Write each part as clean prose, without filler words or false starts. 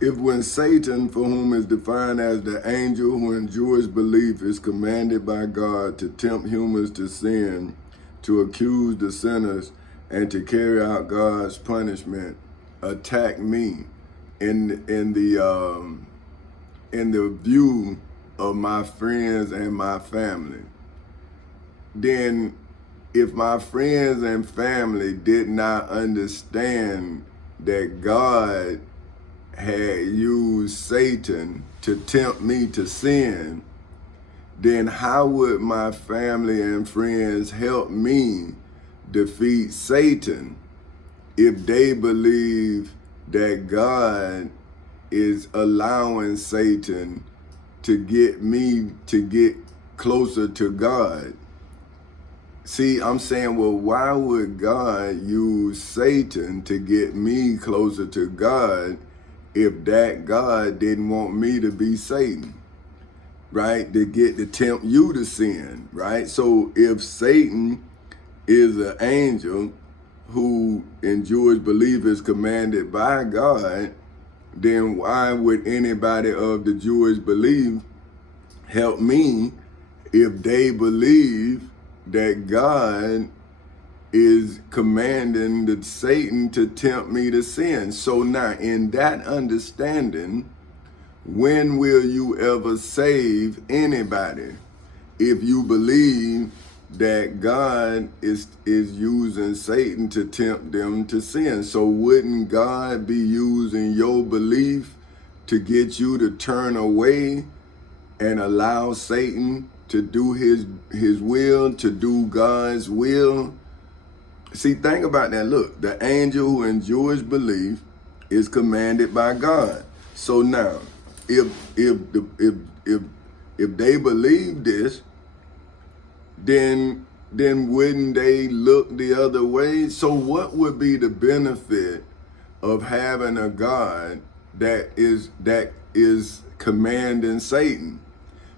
If when Satan, for whom is defined as the angel who in Jewish belief is commanded by God to tempt humans to sin, to accuse the sinners, and to carry out God's punishment, attack me in the view of my friends and my family, then if my friends and family did not understand that God had used Satan to tempt me to sin, then how would my family and friends help me defeat Satan if they believe that God is allowing Satan to get me to get closer to God? See, I'm saying, well, why would God use Satan to get me closer to God if that God didn't want me to be Satan, right? To tempt you to sin, right? So if Satan is an angel who in Jewish belief is commanded by God, then why would anybody of the Jewish belief help me if they believe that God is commanding the Satan to tempt me to sin? So now, in that understanding, when will you ever save anybody if you believe that God is using Satan to tempt them to sin? So wouldn't God be using your belief to get you to turn away and allow Satan to do his will, to do God's will? See, think about that. Look, the angel who in Jewish belief is commanded by God. So now, if they believe this, then wouldn't they look the other way? So what would be the benefit of having a God that is commanding Satan?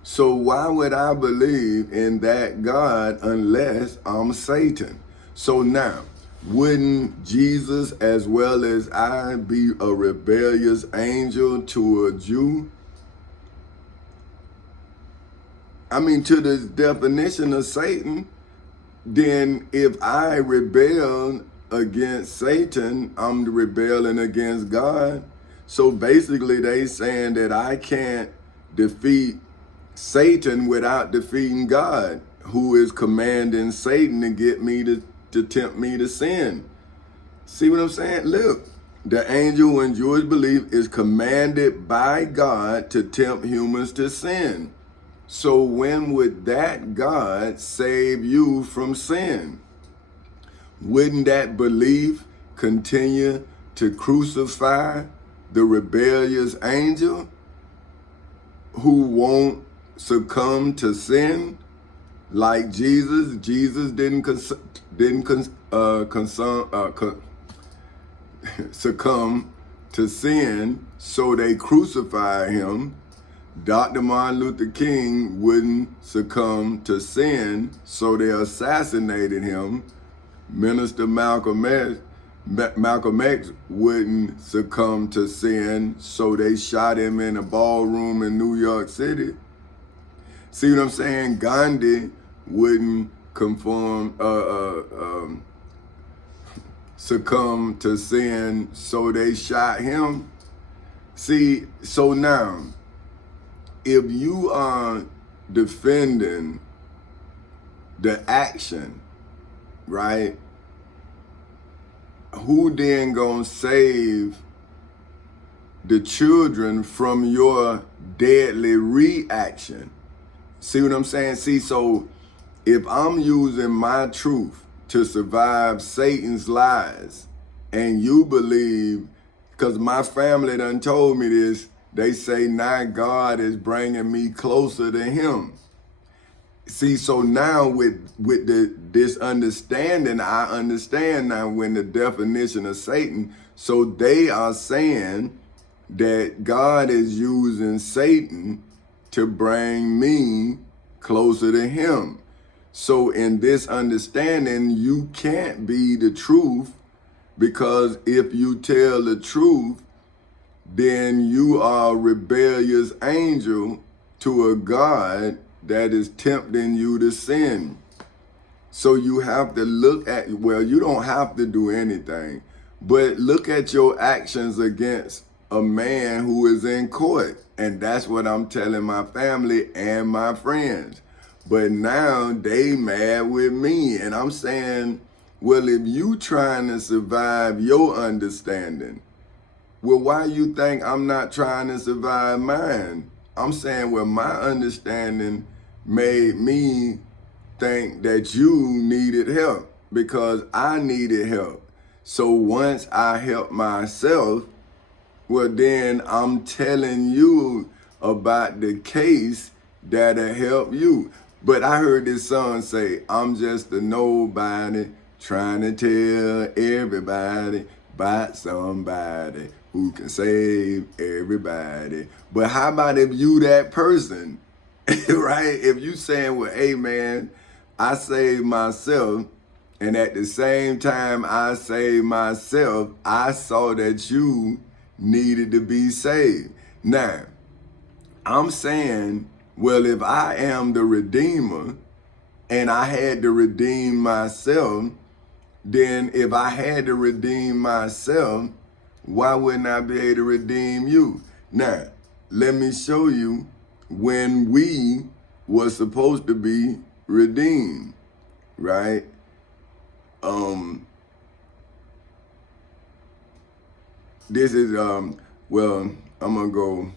So why would I believe in that God unless I'm Satan? So now, wouldn't Jesus as well as I be a rebellious angel to a Jew? I mean, to the definition of Satan, then if I rebel against Satan, I'm rebelling against God. So basically they saying that I can't defeat Satan without defeating God, who is commanding Satan to get me to tempt me to sin. See what I'm saying? Look, the angel in Jewish belief is commanded by God to tempt humans to sin. So when would that God save you from sin? Wouldn't that belief continue to crucify the rebellious angel who won't succumb to sin like Jesus? Jesus didn't succumb to sin, so they crucified him. Dr. Martin Luther King wouldn't succumb to sin, so they assassinated him. Minister Malcolm X wouldn't succumb to sin, so they shot him in a ballroom in New York City. See what I'm saying? Gandhi wouldn't succumb to sin, so they shot him. See, so now, if you are defending the action, right, who then gonna save the children from your deadly reaction? See what I'm saying? See, so if I'm using my truth to survive Satan's lies, and you believe, because my family done told me this, they say now God is bringing me closer to him. See, so now with this understanding, I understand now when the definition of Satan, so they are saying that God is using Satan to bring me closer to him. So in this understanding, you can't be the truth, because if you tell the truth, then you are a rebellious angel to a God that is tempting you to sin. So you have to look at, well, you don't have to do anything, but look at your actions against a man who is in court. And that's what I'm telling my family and my friends. But now they mad with me. And I'm saying, well, if you trying to survive your understanding, well, why you think I'm not trying to survive mine? I'm saying, well, my understanding made me think that you needed help because I needed help. So once I help myself, well, then I'm telling you about the case that'll help you. But I heard this song say, I'm just a nobody trying to tell everybody about somebody who can save everybody. But how about if you that person, right? If you saying, well, hey man, I saved myself, and at the same time I saved myself, I saw that you needed to be saved. Now, I'm saying, well, if I am the Redeemer and I had to redeem myself, then if I had to redeem myself, why wouldn't I be able to redeem you? Now, let me show you when we were supposed to be redeemed, right? This is, well, I'm gonna go,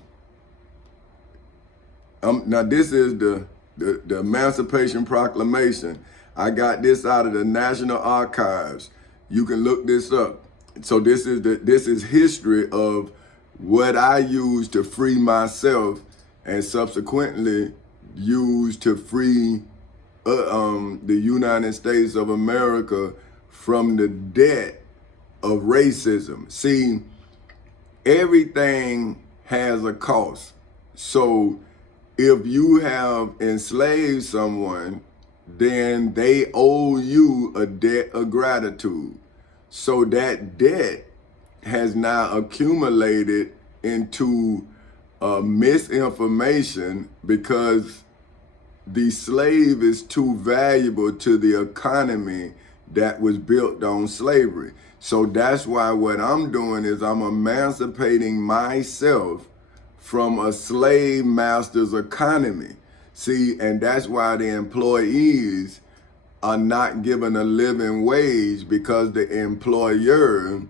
now this is the Emancipation Proclamation. I got this out of the National Archives. You can look this up. So this is history of what I used to free myself and subsequently used to free the United States of America from the debt of racism. See, everything has a cost. So if you have enslaved someone, then they owe you a debt of gratitude. So that debt has now accumulated into misinformation because the slave is too valuable to the economy that was built on slavery. So that's why what I'm doing is I'm emancipating myself from a slave master's economy. See, and that's why the employees are not given a living wage, because the employer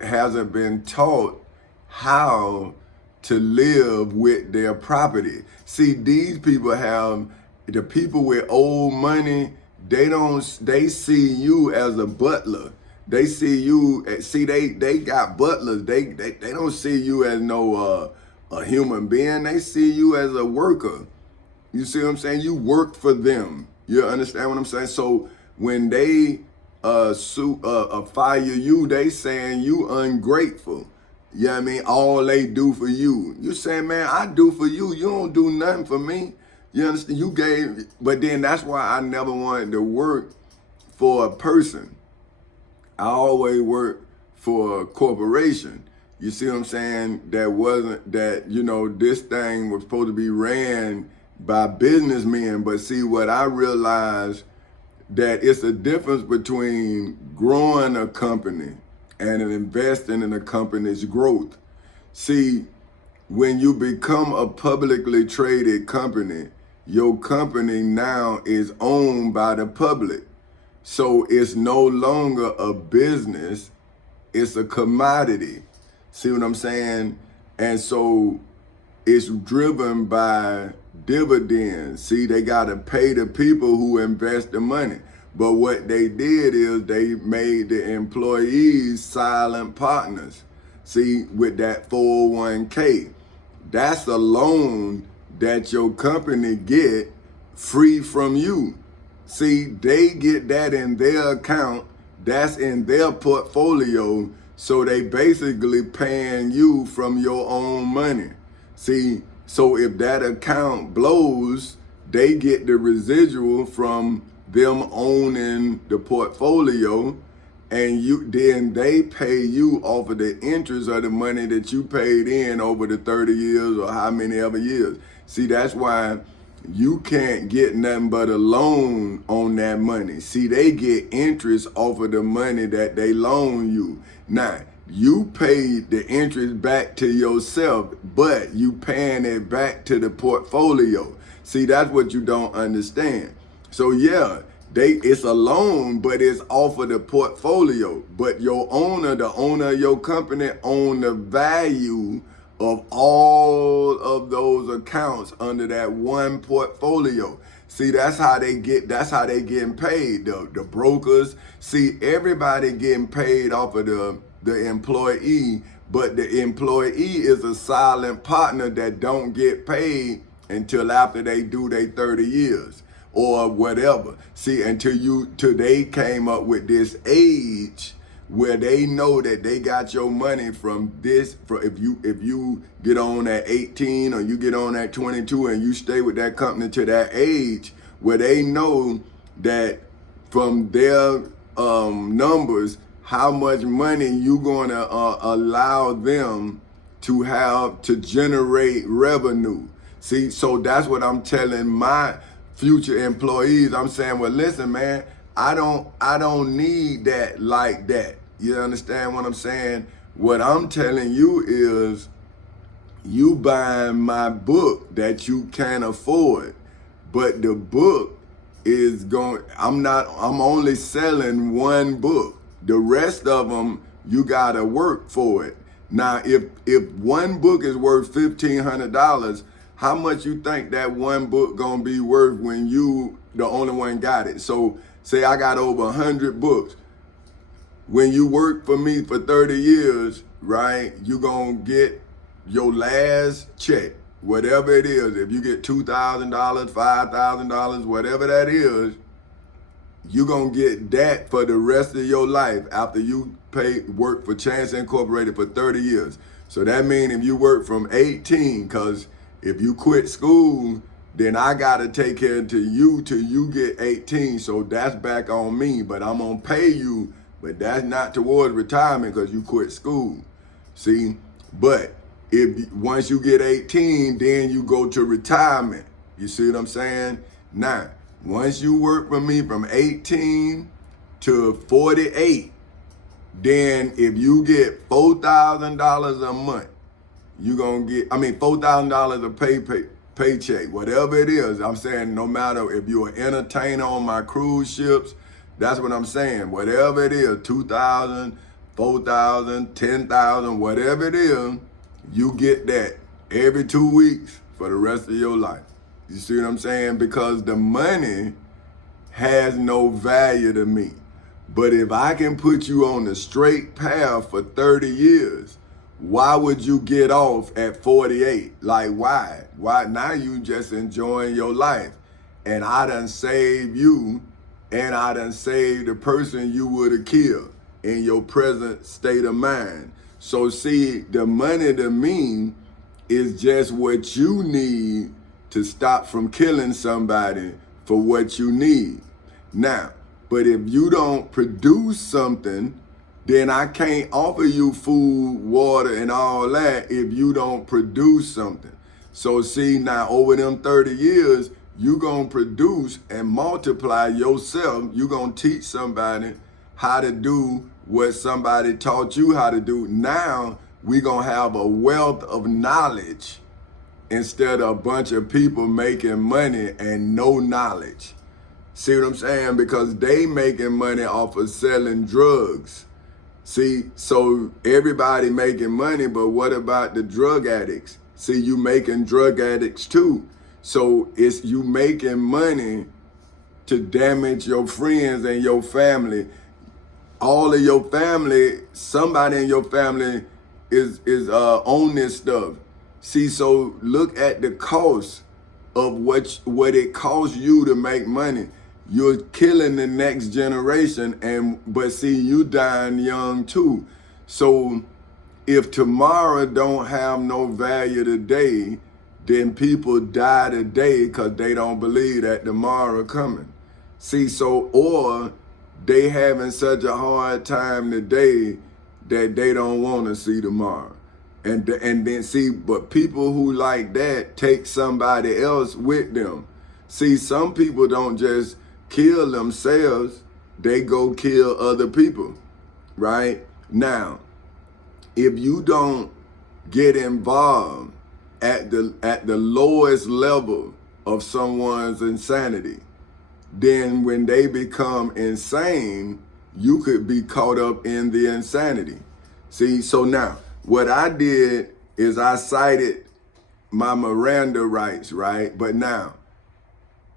hasn't been taught how to live with their property. See, these people have, the people with old money, they see you as a butler. They see you, they got butlers. They don't see you as no a human being. They see you as a worker. You see what I'm saying? You work for them. You understand what I'm saying? So when they fire you, they saying you ungrateful. You know what I mean? All they do for you. You saying, man, I do for you. You don't do nothing for me. You understand? You gave, but then that's why I never wanted to work for a person. I always worked for a corporation. You see what I'm saying? That, you know, this thing was supposed to be ran by businessmen. But see, what I realized, that it's a difference between growing a company and investing in a company's growth. See, when you become a publicly traded company, your company now is owned by the public. So it's no longer a business, it's a commodity. See what I'm saying? And so it's driven by dividends. See, they got to pay the people who invest the money. But what they did is they made the employees silent partners. See, with that 401k, that's a loan that your company get free from you. See, they get that in their account, that's in their portfolio, so they basically paying you from your own money. See, so if that account blows, they get the residual from them owning the portfolio, and then they pay you off of the interest of the money that you paid in over the 30 years or how many ever years. See, that's why you can't get nothing but a loan on that money. See, they get interest off of the money that they loan you. Now, you paid the interest back to yourself, but you paying it back to the portfolio. See, that's what you don't understand. So yeah, it's a loan, but it's off of the portfolio. But your owner, the owner of your company, own the value of all of those accounts under that one portfolio. See, that's how they getting paid. The brokers, see, everybody getting paid off of the employee, but the employee is a silent partner that don't get paid until after they do their 30 years or whatever. See, till they came up with this age where they know that they got your money from this. If you get on at 18 or you get on at 22 and you stay with that company to that age, where they know that from their numbers how much money you gonna allow them to have to generate revenue. See, so that's what I'm telling my future employees. I'm saying, well, listen, man, I don't need that like that. You understand what I'm saying? What I'm telling you is you buying my book that you can't afford, but the book is I'm only selling one book. The rest of them, you gotta work for it. Now, if one book is worth $1,500, how much you think that one book gonna be worth when you the only one got it? So say I got over 100 books. When you work for me for 30 years, right, you gonna get your last check, whatever it is. If you get $2,000, $5,000, whatever that is, you gonna get that for the rest of your life after you work for Chance Incorporated for 30 years. So that means if you work from 18, because if you quit school, then I gotta take care of you till you get 18. So that's back on me, but I'm gonna pay you, but that's not towards retirement because you quit school. See, but once you get 18, then you go to retirement. You see what I'm saying? Now, once you work for me from 18 to 48, then if you get $4,000 a month, you gonna get, $4,000 a paycheck, whatever it is. I'm saying no matter if you're an entertainer on my cruise ships, that's what I'm saying. Whatever it is, 2,000, 4,000, 10,000, whatever it is, you get that every 2 weeks for the rest of your life. You see what I'm saying? Because the money has no value to me. But if I can put you on the straight path for 30 years, why would you get off at 48? Like, why? Why? Now you just enjoying your life. And I done saved you, and I done saved the person you would have killed in your present state of mind. So see, the money to me is just what you need to stop from killing somebody for what you need. Now, but if you don't produce something, then I can't offer you food, water, and all that if you don't produce something. So see, now over them 30 years, you gonna produce and multiply yourself. You gonna teach somebody how to do what somebody taught you how to do. Now we gonna have a wealth of knowledge instead of a bunch of people making money and no knowledge. See what I'm saying? Because they making money off of selling drugs. See, so everybody making money, but what about the drug addicts? See, you making drug addicts too. So it's you making money to damage your friends and your family. All of your family, somebody in your family is on this stuff. See, so look at the cost of what it costs you to make money. You're killing the next generation, but see, you dying young too. So if tomorrow don't have no value today, then people die today because they don't believe that tomorrow coming. See, so, or they having such a hard time today that they don't want to see tomorrow. And then see, but people who like that take somebody else with them. See, some people don't just kill themselves, they go kill other people, right? Now, if you don't get involved at the lowest level of someone's insanity, then when they become insane, you could be caught up in the insanity. See, so now what I did is I cited my Miranda rights, right? But now,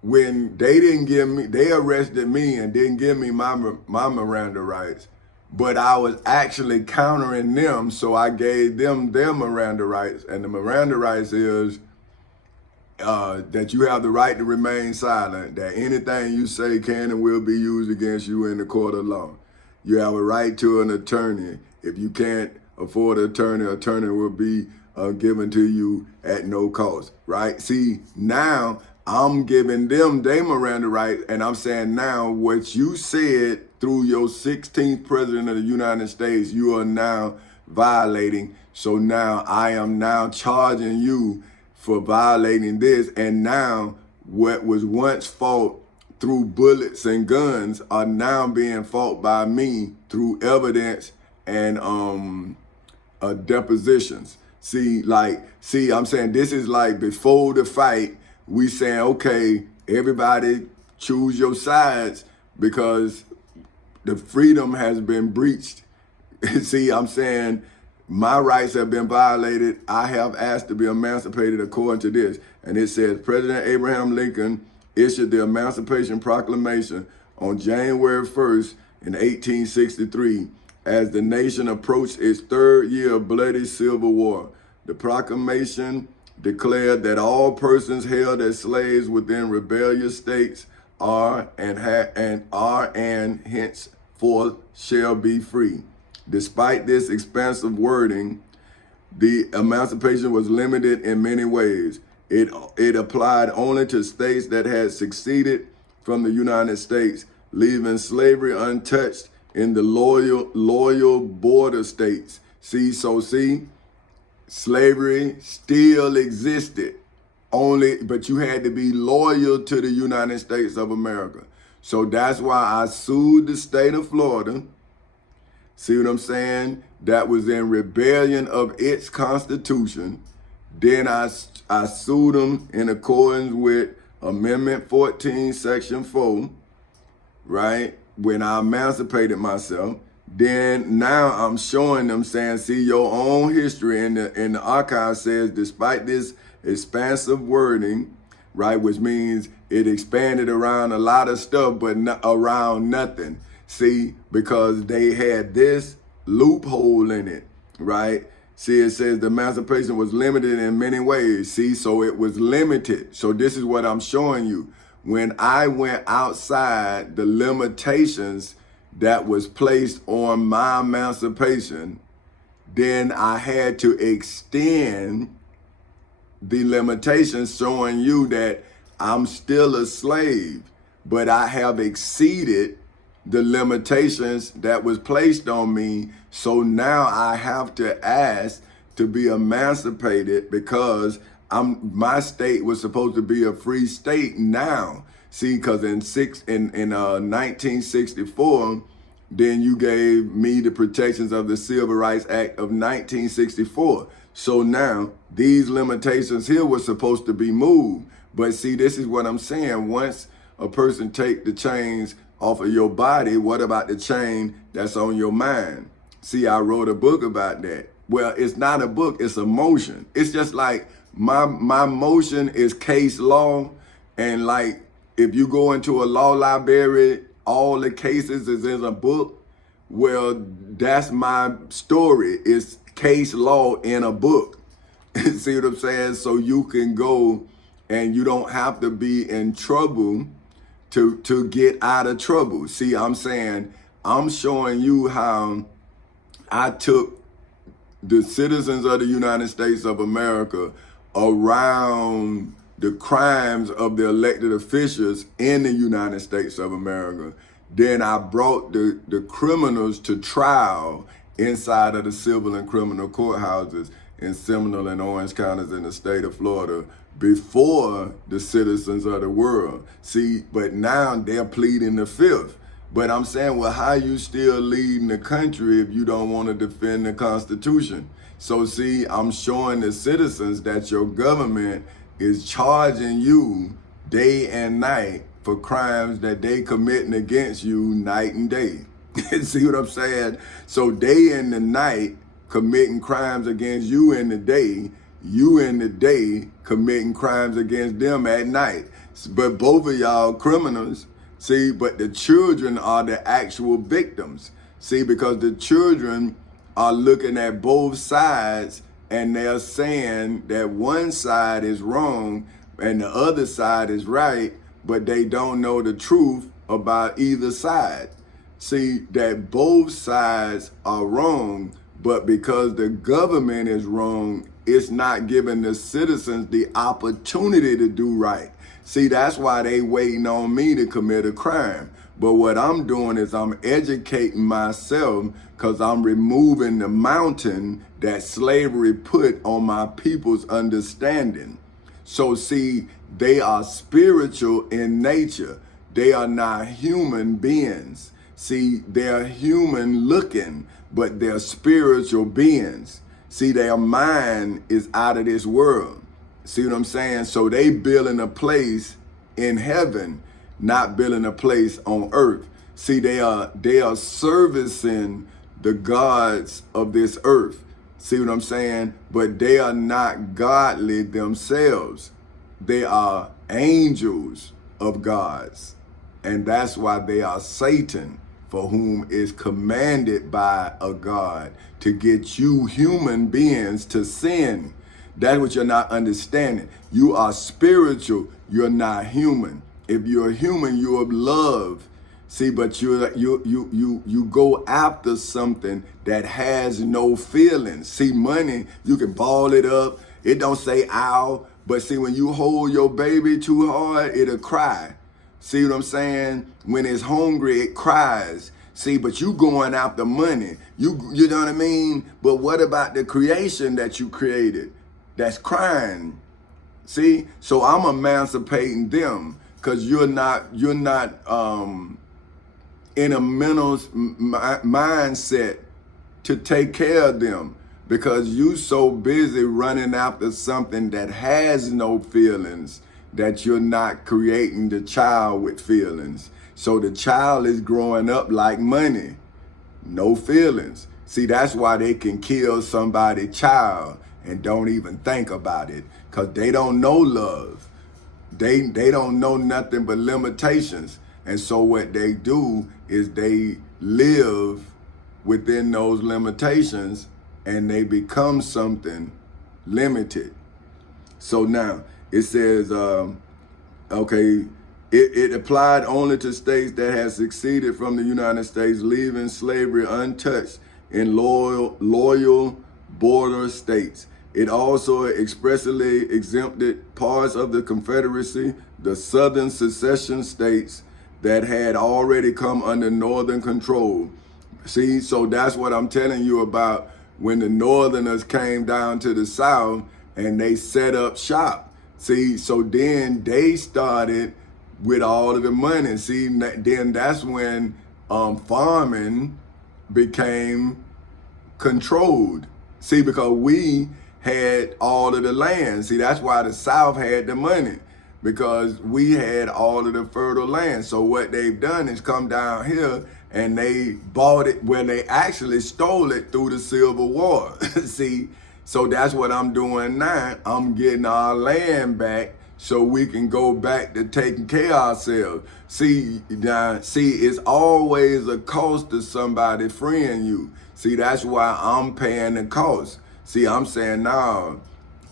when they didn't give me, they arrested me and didn't give me my Miranda rights, but I was actually countering them, so I gave them their Miranda rights. And the Miranda rights is that you have the right to remain silent, that anything you say can and will be used against you in the court of law. You have a right to an attorney. If you can't afford an attorney will be given to you at no cost, right? See, now I'm giving them their Miranda rights, and I'm saying now what you said through your 16th president of the United States, you are now violating. So now I am now charging you for violating this, and now what was once fought through bullets and guns are now being fought by me through evidence and depositions. See, I'm saying this is like before the fight, we saying, okay, everybody choose your sides because the freedom has been breached. See, I'm saying my rights have been violated. I have asked to be emancipated according to this. And it says, President Abraham Lincoln issued the Emancipation Proclamation on January 1st in 1863 as the nation approached its third year of bloody civil war. The proclamation declared that all persons held as slaves within rebellious states are and henceforth shall be free. Despite this expansive wording, the emancipation was limited in many ways. It applied only to states that had seceded from the United States, leaving slavery untouched in the loyal border states. See, slavery still existed, but you had to be loyal to the United States of America. So that's why I sued the state of Florida. See what I'm saying? That was in rebellion of its constitution. Then I sued them in accordance with Amendment 14, Section 4, right? When I emancipated myself. Then now I'm showing them saying, see, your own history in the archive says, despite this expansive wording, right, which means it expanded around a lot of stuff, but around nothing. See, because they had this loophole in it, right? See, it says the emancipation was limited in many ways. See, so it was limited. So this is what I'm showing you. When I went outside the limitations that was placed on my emancipation, then I had to extend the limitations, showing you that I'm still a slave, but I have exceeded the limitations that was placed on me. So now I have to ask to be emancipated because my state was supposed to be a free state now. See, because in 1964, then you gave me the protections of the Civil Rights Act of 1964. So now these limitations here were supposed to be moved. But see, this is what I'm saying. Once a person take the chains off of your body, what about the chain that's on your mind? See, I wrote a book about that. Well, it's not a book, it's a motion. It's just like my motion is case law. And like, if you go into a law library, all the cases is in a book. Well, that's my story. It's case law in a book. See what I'm saying? So you can go and you don't have to be in trouble to get out of trouble. See, I'm saying, I'm showing you how I took the citizens of the United States of America around the crimes of the elected officials in the United States of America. Then I brought the criminals to trial inside of the civil and criminal courthouses in Seminole and Orange counties in the state of Florida before the citizens of the world. See, but now they're pleading the fifth. But I'm saying, well, how you still leading the country if you don't want to defend the Constitution? So see, I'm showing the citizens that your government is charging you day and night for crimes that they committing against you night and day. See what I'm saying? So day and the night committing crimes against you in the day, you in the day committing crimes against them at night. But both of y'all criminals, see, but the children are the actual victims. See, because the children are looking at both sides and they're saying that one side is wrong and the other side is right, but they don't know the truth about either side. See, that both sides are wrong, but because the government is wrong, it's not giving the citizens the opportunity to do right. See, that's why they waiting on me to commit a crime. But what I'm doing is I'm educating myself because I'm removing the mountain that slavery put on my people's understanding. So see, they are spiritual in nature. They are not human beings. See, they're human looking, but they're spiritual beings. See, their mind is out of this world. See what I'm saying? So they building a place in heaven, not building a place on earth. See, they are servicing the gods of this earth. See what I'm saying? But they are not godly themselves. They are angels of gods. And that's why they are Satan, for whom is commanded by a God to get you human beings to sin. That's what you're not understanding. You are spiritual, you're not human. If you're human, you're of love. See, but you go after something that has no feelings. See, money, you can ball it up. It don't say ow. But see, when you hold your baby too hard, it'll cry. See what I'm saying? When it's hungry, it cries. See, but you going after money. You know what I mean? But what about the creation that you created that's crying? See? So I'm emancipating them because you're not in a mental mindset to take care of them because you so busy running after something that has no feelings that you're not creating the child with feelings. So the child is growing up like money, no feelings. See, that's why they can kill somebody's child and don't even think about it because they don't know love. They don't know nothing but limitations. And so what they do is they live within those limitations and they become something limited. So now it says, okay, it applied only to states that had seceded from the United States, leaving slavery untouched in loyal border states. It also expressly exempted parts of the Confederacy, the Southern secession states that had already come under Northern control. See, so that's what I'm telling you about when the Northerners came down to the South and they set up shop. See, so then they started with all of the money. See, then that's when farming became controlled. See, because we had all of the land. See, that's why the South had the money, because we had all of the fertile land. So what they've done is come down here and they bought it where they actually stole it through the Civil War. See, so that's what I'm doing now. I'm getting our land back so we can go back to taking care of ourselves. See, it's always a cost to somebody freeing you. See, that's why I'm paying the cost. See, I'm saying, no,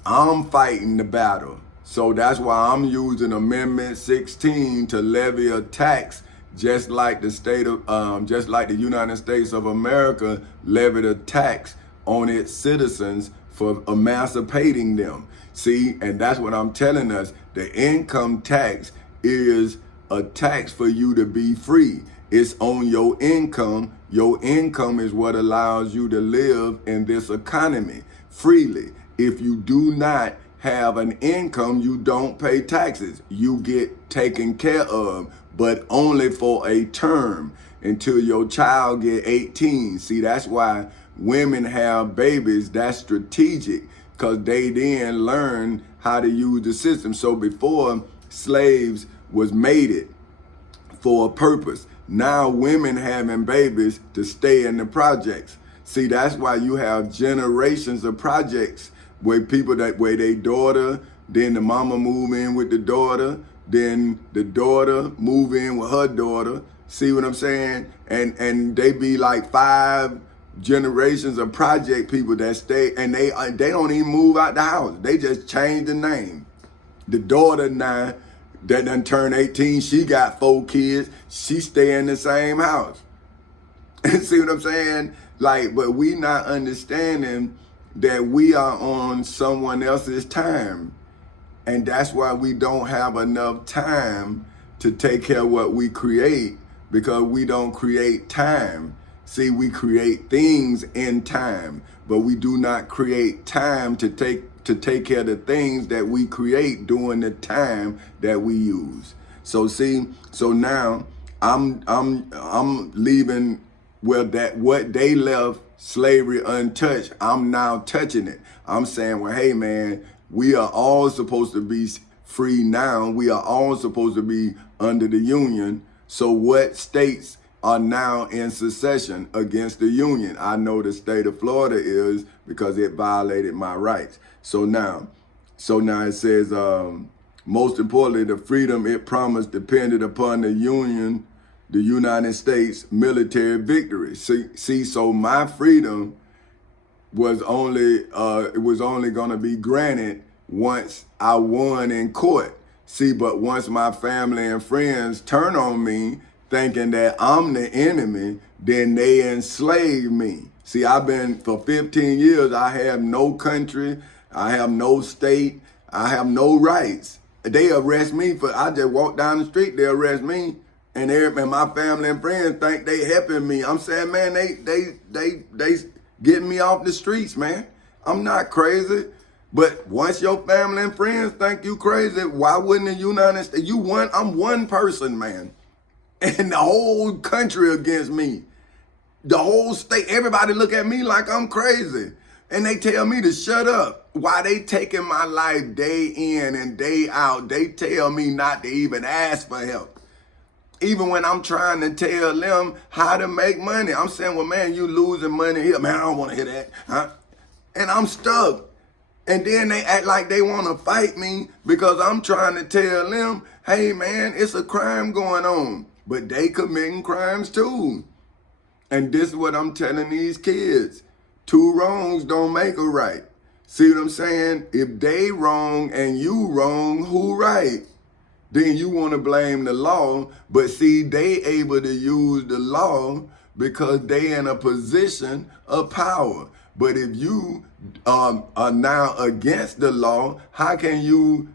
I'm fighting the battle. So that's why I'm using Amendment 16 to levy a tax, just like the United States of America levied a tax on its citizens for emancipating them. See, and that's what I'm telling us. The income tax is a tax for you to be free. It's on your income. Your income is what allows you to live in this economy freely. If you do not have an income, you don't pay taxes. You get taken care of, but only for a term until your child get 18. See, that's why women have babies. That's strategic, because they then learn how to use the system. So before, slaves was mated for a purpose. Now women having babies to stay in the projects. See, that's why you have generations of projects where people where they daughter, then the mama move in with the daughter, then the daughter move in with her daughter. See what I'm saying? And they be like 5 generations of project people that stay, and they don't even move out the house. They just change the name. The daughter now that done turned 18, she got 4 kids. She stay in the same house. See what I'm saying? Like, but we not understanding that we are on someone else's time. And that's why we don't have enough time to take care of what we create, because we don't create time. See, we create things in time, but we do not create time to take care of the things that we create during the time that we use. So see, so now I'm leaving what they left slavery untouched. I'm now touching it. I'm saying, well, hey man, we are all supposed to be free now. We are all supposed to be under the union. So what states are now in secession against the union? I know the state of Florida is, because it violated my rights. So now it says, most importantly, the freedom it promised depended upon the United States military victory. See, so my freedom was only going to be granted once I won in court. See, but once my family and friends turn on me thinking that I'm the enemy, then they enslave me. See, I've been, for 15 years, I have no country, I have no state, I have no rights. They arrest me I just walk down the street, they arrest me, and my family and friends think they helping me. I'm saying, man, they getting me off the streets, man. I'm not crazy. But once your family and friends think you crazy, why wouldn't the United States? I'm one person, man. And the whole country against me. The whole state, everybody look at me like I'm crazy. And they tell me to shut up. Why they taking my life day in and day out? They tell me not to even ask for help. Even when I'm trying to tell them how to make money. I'm saying, well, man, you losing money here. Man, I don't want to hear that. Huh? And I'm stuck. And then they act like they want to fight me because I'm trying to tell them, hey, man, it's a crime going on. But they committing crimes too. And this is what I'm telling these kids. 2 wrongs don't make a right. See what I'm saying? If they wrong and you wrong, who right? Then you want to blame the law. But see, they able to use the law because they in a position of power. But if you are now against the law, how can you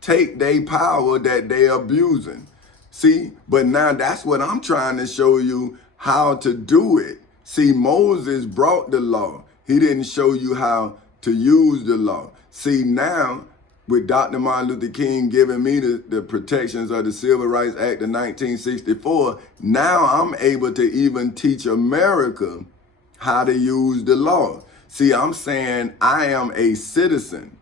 take their power that they abusing? See, but now that's what I'm trying to show you how to do it. See, Moses brought the law. He didn't show you how to use the law. See, now with Dr. Martin Luther King giving me the protections of the Civil Rights Act of 1964, now I'm able to even teach America how to use the law. See, I'm saying I am a citizen.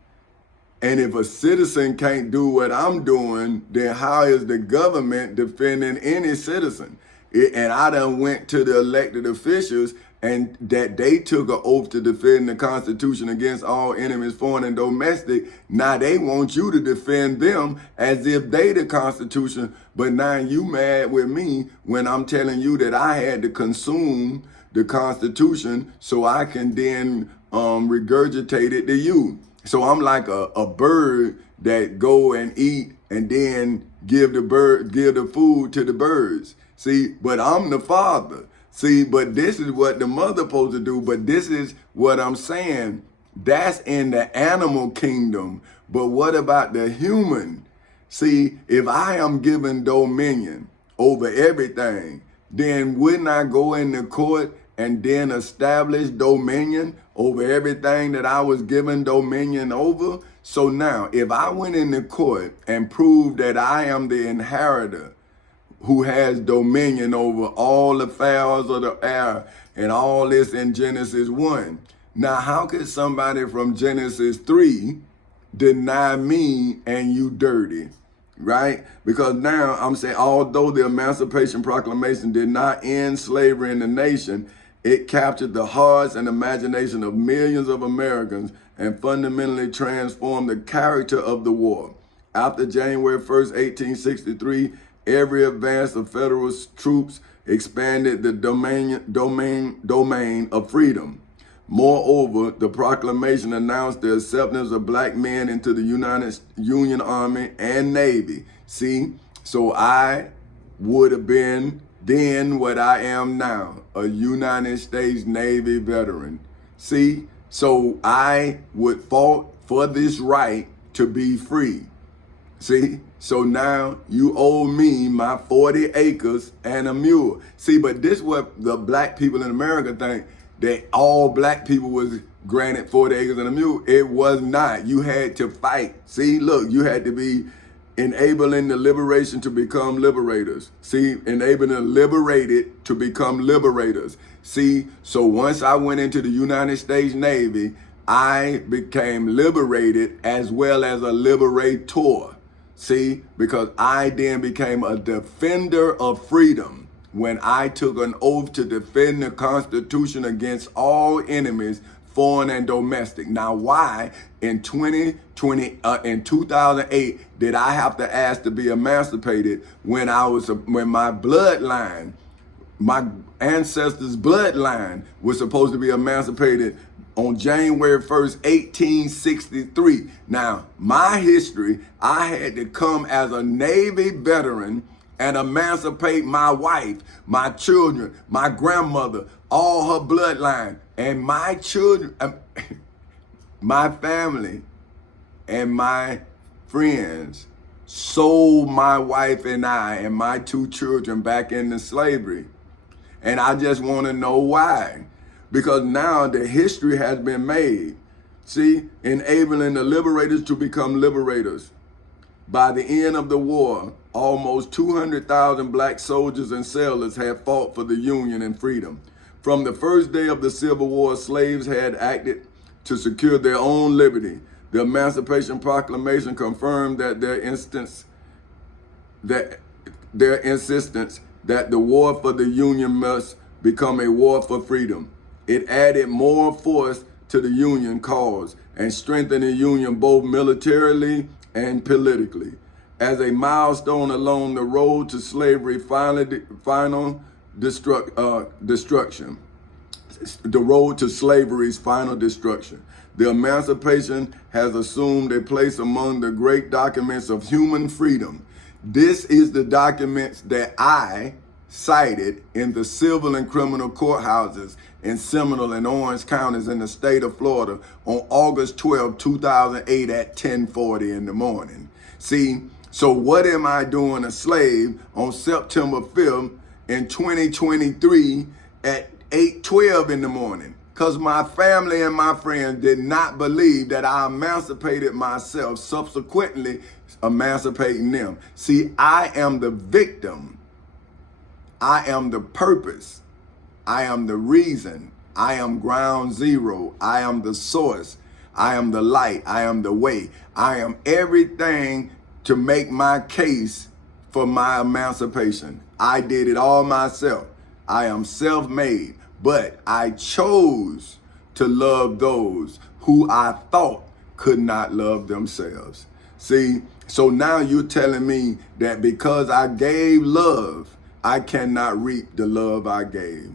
And if a citizen can't do what I'm doing, then how is the government defending any citizen? And I done went to the elected officials and that they took an oath to defend the Constitution against all enemies, foreign and domestic. Now they want you to defend them as if they the Constitution. But now you mad with me when I'm telling you that I had to consume the Constitution so I can then regurgitate it to you. So I'm like a bird that go and eat and then give the food to the birds. See, but I'm the father. See, but this is what the mother supposed to do. But this is what I'm saying. That's in the animal kingdom. But what about the human? See, if I am given dominion over everything, then wouldn't I go into court and then establish dominion over everything that I was given dominion over? So now, if I went into court and proved that I am the inheritor who has dominion over all the fowls of the air and all this in Genesis 1, now how could somebody from Genesis 3 deny me and you dirty? Right? Because now I'm saying, although the Emancipation Proclamation did not end slavery in the nation, it captured the hearts and imagination of millions of Americans and fundamentally transformed the character of the war. After January 1st, 1863, every advance of federal troops expanded the domain of freedom. Moreover, the proclamation announced the acceptance of black men into the Union Army and Navy. See, so I would have been then what I am now, a United States Navy veteran. See, so I would fought for this right to be free. See, so now you owe me my 40 acres and a mule. See, but this is what the black people in America think, that all black people was granted 40 acres and a mule. It was not. You had to fight. See, look, you had to be enabling the liberation to become liberators. See, enabling the liberated to become liberators. See, so once I went into the United States Navy, I became liberated as well as a liberator. See, because I then became a defender of freedom when I took an oath to defend the Constitution against all enemies, foreign and domestic. Now, why in 2008 did I have to ask to be emancipated when my bloodline, my ancestors' bloodline was supposed to be emancipated on January 1st, 1863. Now, my history, I had to come as a Navy veteran and emancipate my wife, my children, my grandmother, all her bloodline, and my children, my family, and my friends sold my wife and I and my 2 children back into slavery. And I just want to know why. Because now the history has been made. See, enabling the liberators to become liberators. By the end of the war, almost 200,000 black soldiers and sailors had fought for the Union and freedom. From the first day of the Civil War, slaves had acted to secure their own liberty. The Emancipation Proclamation confirmed that their insistence that the war for the Union must become a war for freedom. It added more force to the Union cause and strengthened the Union both militarily and politically. As a milestone along the road to slavery final destruction. The road to slavery's final destruction. The Emancipation has assumed a place among the great documents of human freedom. This is the documents that I cited in the civil and criminal courthouses in Seminole and Orange counties in the state of Florida on August 12, 2008 at 10:40 in the morning. See, so what am I doing a slave on September 5th in 2023 at 8:12 in the morning? Because my family and my friends did not believe that I emancipated myself, subsequently emancipating them. See, I am the victim. I am the purpose. I am the reason. I am ground zero. I am the source. I am the light. I am the way. I am everything to make my case for my emancipation. I did it all myself. I am self-made, but I chose to love those who I thought could not love themselves. See, so now you're telling me that because I gave love, I cannot reap the love I gave.